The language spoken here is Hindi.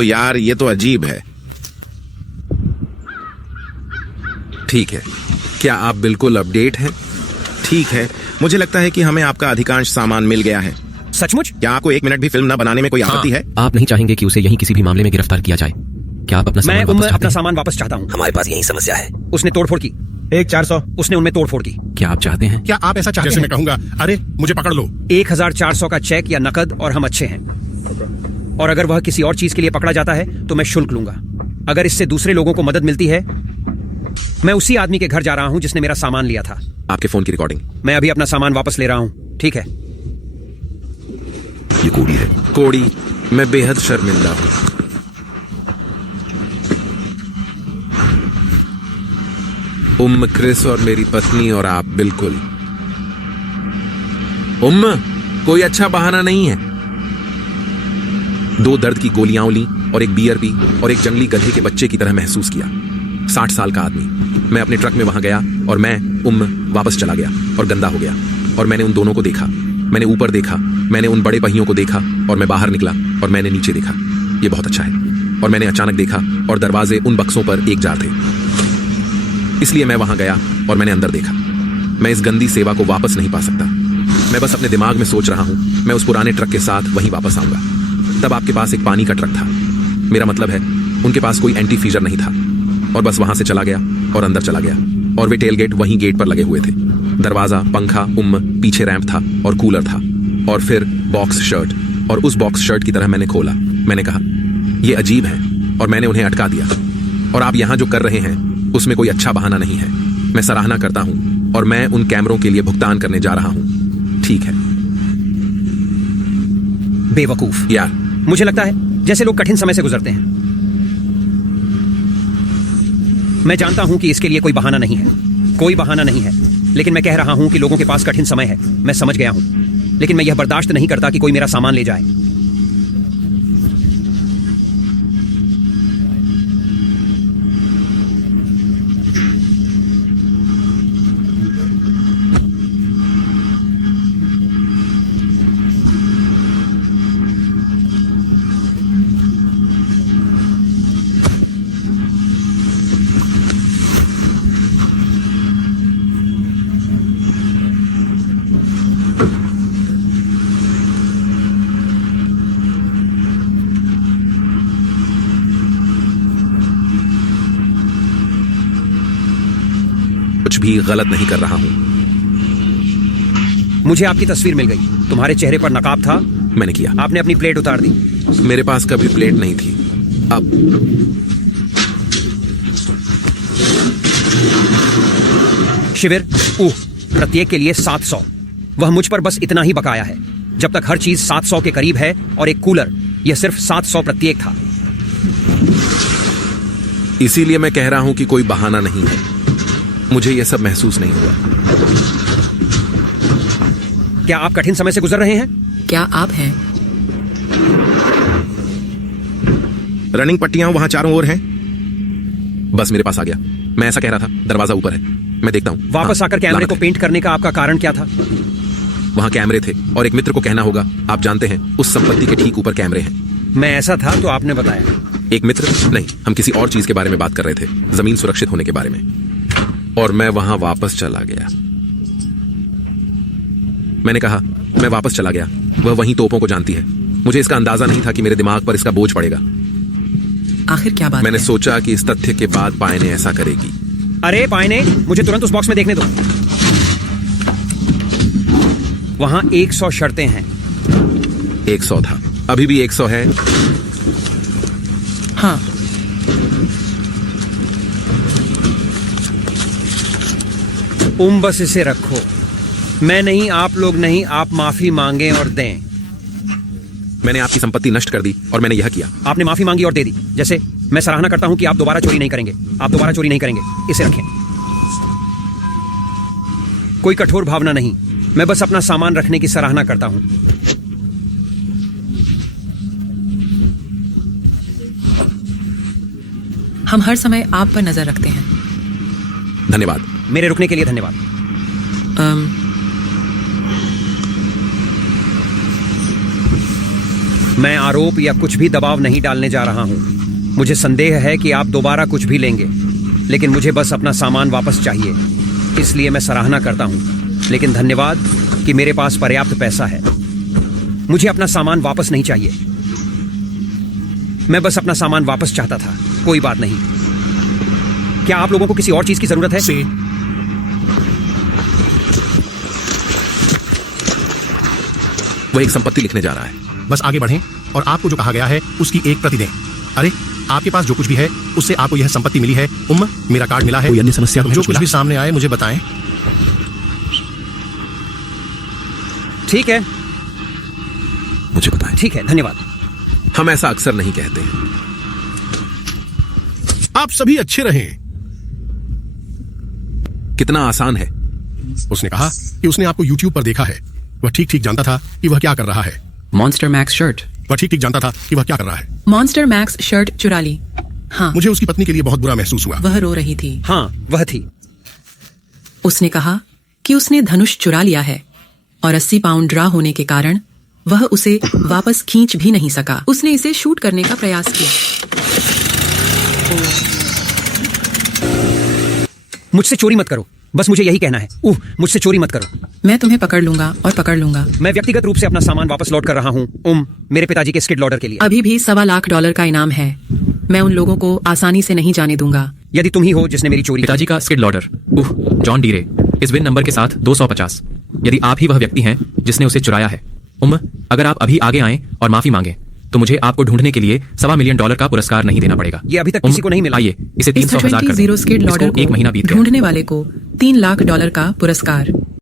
तो यार ये तो अजीब है। ठीक है, क्या आप बिल्कुल अपडेट हैं? ठीक है, मुझे लगता है कि हमें आपका अधिकांश सामान मिल गया है। सचमुच? क्या आपको 1 मिनट भी फिल्म न बनाने में कोई आपत्ति है? आप नहीं चाहेंगे कि उसे यहीं किसी भी मामले में गिरफ्तार किया जाए? क्या आप अपना सामान वापस अपना सामान वापस चाहता हूँ। हमारे पास यही समस्या है। उसने तोड़फोड़ की। 1,400। उसने उनमें तोड़फोड़ की। क्या आप चाहते हैं? क्या आप ऐसा चाहते हैं? जैसे मैं कहूंगा, अरे मुझे पकड़ लो। 1,400 का चेक या नकद और हम अच्छे हैं। और अगर वह किसी और चीज के लिए पकड़ा जाता है तो मैं शुल्क लूंगा। अगर इससे दूसरे लोगों को मदद मिलती है, मैं उसी आदमी के घर जा रहा हूं जिसने मेरा सामान लिया था। आपके फोन की रिकॉर्डिंग। मैं अभी अपना सामान वापस ले रहा हूं। ठीक है। ये कोड़ी है। कोड़ी, मैं बेहद शर्मिंदा हूं। क्रिस और मेरी पत्नी और आप बिल्कुल। कोई अच्छा बहाना नहीं है। 2 दर्द की गोलियां ली और एक बियर पी और एक जंगली गधे के बच्चे की तरह महसूस किया। 60 साल का आदमी। मैं अपने ट्रक में वहां गया और मैं वापस चला गया और गंदा हो गया। और मैंने उन दोनों को देखा। मैंने ऊपर देखा, मैंने उन बड़े पहियों को देखा और मैं बाहर निकला और मैंने नीचे देखा। ये बहुत अच्छा है। और मैंने अचानक देखा और दरवाजे उन बक्सों पर एक जार थे। इसलिए मैं वहां गया और मैंने अंदर देखा। मैं इस गंदी सेवा को वापस नहीं पा सकता। मैं बस अपने दिमाग में सोच रहा हूं, मैं उस पुराने ट्रक के साथ वहीं वापस आऊंगा। तब आपके पास एक पानी का ट्रक था। मेरा मतलब है, उनके पास कोई एंटी फीजर नहीं था। और बस वहां से चला गया और अंदर चला गया। और वे टेल गेट वहीं गेट पर लगे हुए थे। दरवाजा, पंखा, पीछे रैंप था और कूलर था। और फिर बॉक्स शर्ट। और उस बॉक्स शर्ट की तरह मैंने खोला। मैंने कहा, ये अजीब है। और मैंने उन्हें अटका दिया। और आप यहां जो कर रहे हैं उसमें कोई अच्छा बहाना नहीं है। मैं सराहना करता हूं और मैं उन कैमरों के लिए भुगतान करने जा रहा हूं। ठीक है। बेवकूफ यार, मुझे लगता है जैसे लोग कठिन समय से गुजरते हैं। मैं जानता हूं कि इसके लिए कोई बहाना नहीं है। कोई बहाना नहीं है। लेकिन मैं कह रहा हूं कि लोगों के पास कठिन समय है। मैं समझ गया हूं। लेकिन मैं यह बर्दाश्त नहीं करता कि कोई मेरा सामान ले जाए। कुछ भी गलत नहीं कर रहा हूं। मुझे आपकी तस्वीर मिल गई। तुम्हारे चेहरे पर नकाब था। मैंने किया। आपने अपनी प्लेट उतार दी। मेरे पास कभी प्लेट नहीं थी। अब शिविर, प्रत्येक के लिए 700। वह मुझ पर बस इतना ही बकाया है। जब तक हर चीज 700 के करीब है। और एक कूलर, यह सिर्फ 700 प्रत्येक था। इसीलिए मैं कह रहा हूं कि कोई बहाना नहीं है। मुझे यह सब महसूस नहीं हुआ। क्या आप कठिन समय से गुजर रहे हैं? क्या आप हैं? रनिंग पट्टियां वहां चारों ओर हैं। बस मेरे पास आ गया। मैं ऐसा कह रहा था। दरवाजा ऊपर है। मैं देखता हूं। वापस आकर कैमरे को पेंट करने का आपका कारण क्या था? वहां कैमरे थे और एक मित्र को कहना होगा, आप जानते हैं, उस संपत्ति के ठीक ऊपर कैमरे हैं। मैं ऐसा था तो आपने बताया। एक मित्र नहीं, हम किसी और चीज के बारे में बात कर रहे थे। जमीन सुरक्षित होने के बारे में। और मैं वहां वापस चला गया। मैंने कहा, मैं वापस चला गया। वह वहीं तोपों को जानती है। मुझे इसका अंदाजा नहीं था कि मेरे दिमाग पर इसका बोझ पड़ेगा। आखिर क्या बात मैंने है? सोचा कि इस तथ्य के बाद पायने ऐसा करेगी। अरे पायने, मुझे तुरंत उस बॉक्स में देखने दो। वहां 100 शर्तें हैं। 100 था। अभी भी 100 है। हाँ। बस इसे रखो। मैं नहीं, आप लोग नहीं, आप माफी मांगें और दें। मैंने आपकी संपत्ति नष्ट कर दी और मैंने यह किया। आपने माफी मांगी और दे दी। जैसे मैं सराहना करता हूं कि आप दोबारा चोरी नहीं करेंगे। आप दोबारा चोरी नहीं करेंगे। इसे रखें। कोई कठोर भावना नहीं। मैं बस अपना सामान रखने की सराहना करता हूं। हम हर समय आप पर नजर रखते हैं। धन्यवाद। मेरे रुकने के लिए धन्यवाद। मैं आरोप या कुछ भी दबाव नहीं डालने जा रहा हूं। मुझे संदेह है कि आप दोबारा कुछ भी लेंगे, लेकिन मुझे बस अपना सामान वापस चाहिए। इसलिए मैं सराहना करता हूं, लेकिन धन्यवाद कि मेरे पास पर्याप्त पैसा है। मुझे अपना सामान वापस नहीं चाहिए। मैं बस अपना सामान वापस चाहता था। कोई बात नहीं। क्या आप लोगों को किसी और चीज की जरूरत है? से वह एक संपत्ति लिखने जा रहा है। बस आगे बढ़ें और आपको जो कहा गया है उसकी एक प्रति दें। अरे आपके पास जो कुछ भी है उससे आपको यह संपत्ति मिली है। मेरा कार्ड मिला है। कोई अन्य समस्या तो जो कुछ भी सामने आए मुझे बताएं। ठीक है, मुझे बताएं। ठीक है, धन्यवाद। हम ऐसा अक्सर नहीं कहते हैं। आप सभी अच्छे रहें। कितना आसान है। उसने कहा कि उसने आपको YouTube पर देखा है। वह ठीक ठीक जानता था कि वह क्या कर रहा है। Monster max shirt. वह ठीक ठीक जानता था कि वह क्या कर रहा है। मॉन्स्टर मैक्स शर्ट चुरा ली। हाँ, मुझे उसकी पत्नी के लिए बहुत बुरा महसूस हुआ। वह रो रही थी। हाँ, वह थी। उसने कहा कि उसने धनुष चुरा लिया है और 80 पाउंड ड्रा होने के कारण वह उसे वापस खींच भी नहीं सका। उसने इसे शूट करने का प्रयास किया। मुझसे चोरी मत करो, बस मुझे यही कहना है। मुझसे चोरी मत करो। मैं तुम्हें पकड़ लूंगा और पकड़ लूंगा। मैं व्यक्तिगत रूप से अपना सामान वापस लौट कर रहा हूँ मेरे पिताजी के स्किड लॉडर के लिए। अभी भी $1.25 का इनाम है। मैं उन लोगों को आसानी से नहीं जाने दूंगा। यदि तुम ही हो जिसने मेरी चोरी की। पिताजी का स्किड लॉडर। John Deere. इस विन नंबर के साथ 250। यदि आप ही वह व्यक्ति हैं जिसने उसे चुराया है, अगर आप अभी आगे आएं और माफी मांगे तो मुझे आपको ढूंढने के लिए $1.25 मिलियन का पुरस्कार नहीं देना पड़ेगा। ये अभी तक किसी को नहीं मिला। आइए इसे 300,000 कर दें। स्किड लॉडर इसको 1 महीना बीत को गया। ढूंढने वाले को $3 लाख का पुरस्कार।